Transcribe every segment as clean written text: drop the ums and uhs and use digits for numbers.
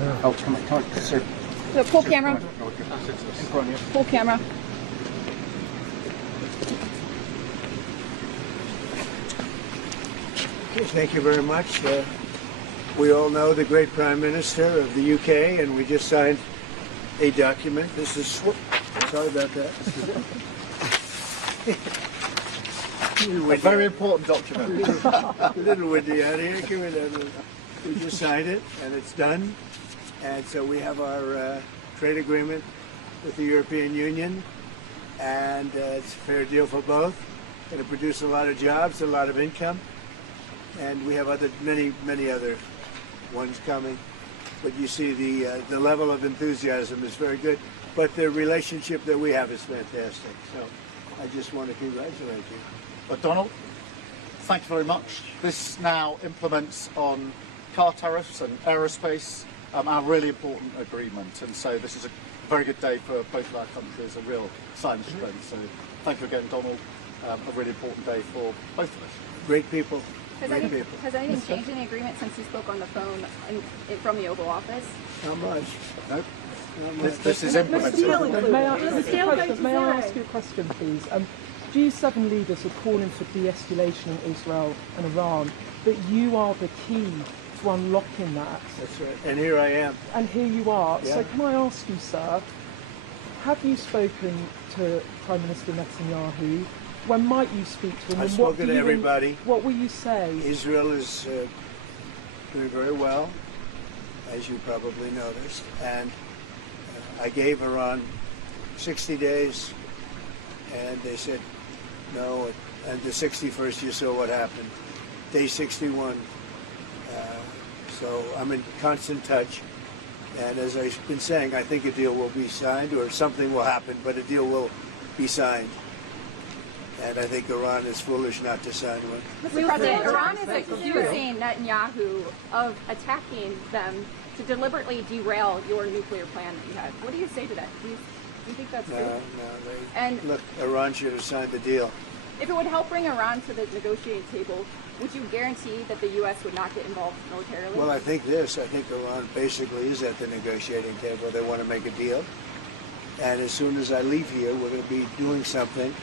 Oh, come on, sir. So pull camera. Pull camera. Okay, thank you very much. We all know the great Prime Minister of the UK, and we just signed a document. This is, sorry about that. A very important document. A little windy out here. Give me that. We just signed it, and it's done. And so we have our trade agreement with the European Union, and it's a fair deal for both. Going to produce a lot of jobs, a lot of income, and we have many other ones coming. But you see the level of enthusiasm is very good. But the relationship that we have is fantastic. So I just want to congratulate you. But Donald, thank you very much. This now implements on car tariffs and aerospace, our really important agreement. And so this is a very good day for both of our countries, a real sign of strength. So thank you again, Donald. A really important day for both of us. Great people. Has anything changed in the agreement since you spoke on the phone from the Oval Office? How much? No. This is implemented. May I ask you a question, please? G7 leaders are calling for de-escalation in Israel and Iran, but you are the key to unlocking that. That's right. And here I am. And here you are. Yeah. So can I ask you, sir, have you spoken to Prime Minister Netanyahu? When might you speak to him? I've spoken to everybody. What will you say? Israel is doing very well, as you probably noticed, and I gave Iran 60 days, and they said no, and the 61st you saw what happened. Day 61. So I'm in constant touch, and as I've been saying, I think a deal will be signed, or something will happen, but a deal will be signed. And I think Iran is foolish not to sign one. Mr. President, Iran is accusing Netanyahu of attacking them to deliberately derail your nuclear plan that you had. What do you say to that? Do you think that's true? No. Look, Iran should have signed the deal. If it would help bring Iran to the negotiating table, would you guarantee that the U.S. would not get involved militarily? Well, I think Iran basically is at the negotiating table. They want to make a deal. And as soon as I leave here, we're going to be doing something.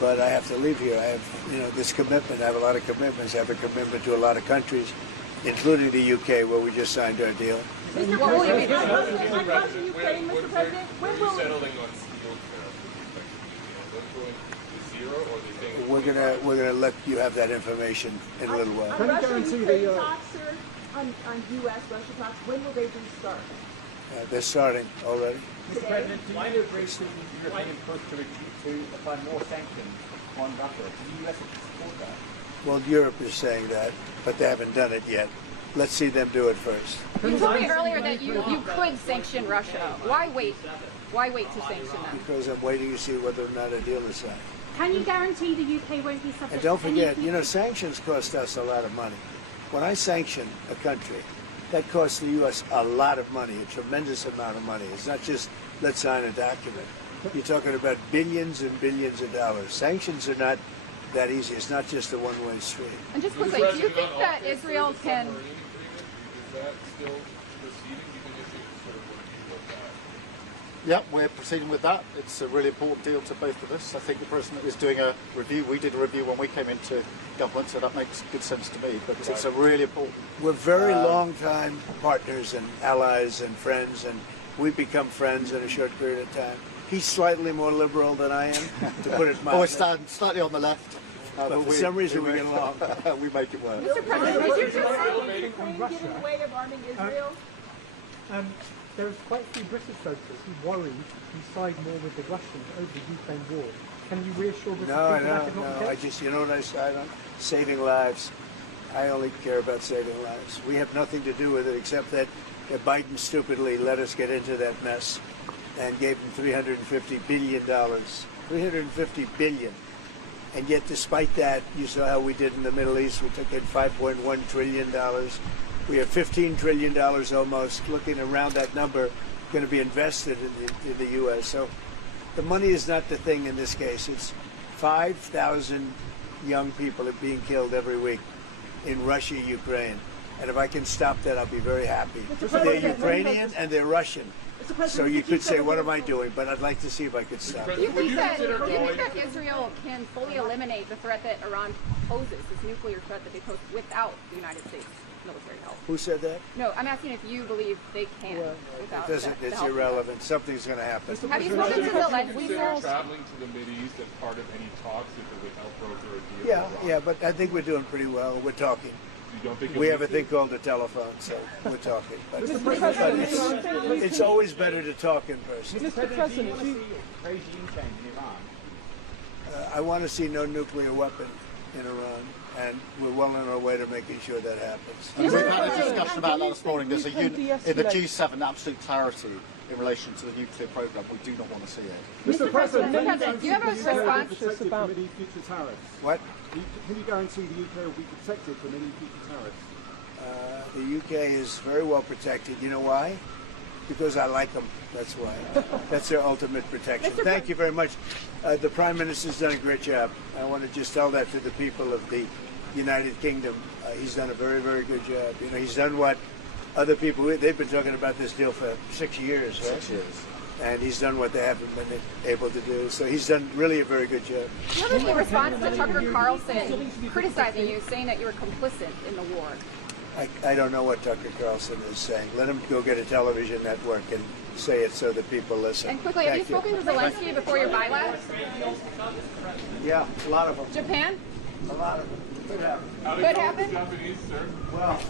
But I have to leave here. I have, this commitment. I have a lot of commitments. I have a commitment to a lot of countries, including the UK, where we just signed our deal. Mr. President, Ukraine, Mr. President, when will settling on steel zero, or they think we're gonna let you have that information in a little while. Can you guarantee the talks on U.S.-Russia talks? When will they restart? They're starting already. Mr. President, do you agree with the European push to apply more sanctions on Russia? Do the US support that? Well, Europe is saying that, but they haven't done it yet. Let's see them do it first. You told me earlier that you could sanction Russia. Why wait? Why wait to sanction them? Because I'm waiting to see whether or not a deal is signed. Can you guarantee the UK won't be subject And don't to any forget, sanctions cost us a lot of money. When I sanction a country, that costs the U.S. a lot of money, a tremendous amount of money. It's not just let's sign a document. You're talking about billions and billions of dollars. Sanctions are not that easy. It's not just a one-way street. And just quickly, do you think that Israel can... is that still proceeding? You can issue sort of what that. Yeah, we're proceeding with that. It's a really important deal to both of us. I think the President is doing a review. We did a review when we came into government, so that makes good sense to me. But it's a really important... We're very long-time partners and allies and friends, and we've become friends in a short period of time. He's slightly more liberal than I am, to put it mildly. I stand slightly on the left. But for some reason we get along. We make it work. Mr. President, did you just say Ukraine get in the way of arming Israel? There's quite a few British voters who worry you side more with the Russians over the Ukraine war. Can you reassure British people that is not the I case? just, you know what I side on? Saving lives. I only care about saving lives. We have nothing to do with it except that Biden stupidly let us get into that mess and gave them $350 billion. $350 billion. And yet, despite that, you saw how we did in the Middle East. We took in $5.1 trillion. We have $15 trillion almost, looking around that number, going to be invested in the U.S. So the money is not the thing in this case. It's 5,000 young people are being killed every week in Russia, Ukraine. And if I can stop that, I'll be very happy. They're Ukrainian and they're Russian. So you could say, what am I doing? But I'd like to see if I could stop Do you it. think that Israel can fully eliminate the threat that Iran poses, this nuclear threat that they pose, without the United States military help? Who said that? No, I'm asking if you believe they can without It doesn't, the it's help. irrelevant. Something's going to happen. Have you spoken to the Consider legislators? traveling to the Mideast as part of any talks if it would help broker a deal? Yeah, with Iran? yeah, but I think we're doing pretty well. We're talking. You don't think We you'll have a thing called the telephone, so we're talking. But it's always better to talk in person. Mr. President, Do you want to see regime change in Iran? I want to see no nuclear weapon in Iran, and we're well on our way to making sure that happens. We've had a discussion about that this morning. There's a You can in the de-escalate. G7 absolute clarity in relation to the nuclear program. We do not want to see it. Mr. President, Do you have a response? protected from any future tariffs? What? Can you guarantee the UK will be protected from any future tariffs? The UK is very well protected. You know why? Because I like them. That's why. That's their ultimate protection. Thank you very much. The Prime Minister's done a great job. I want to just tell that to the people of the United Kingdom. He's done a very, very good job. You know, he's done what other people, they've been talking about this deal for 6 years, right? 6 years. And he's done what they haven't been able to do. So he's done really a very good job. Do you have any response to Tucker Carlson criticizing you, saying that you were complicit in the war? I don't know what Tucker Carlson is saying. Let him go get a television network and say it so that people listen. And quickly, have you Thank spoken to Zelensky before your bylaws? Yeah, a lot of them. Japan? A lot of them. Could happen. How to Could go happen? with the Japanese, sir? Well.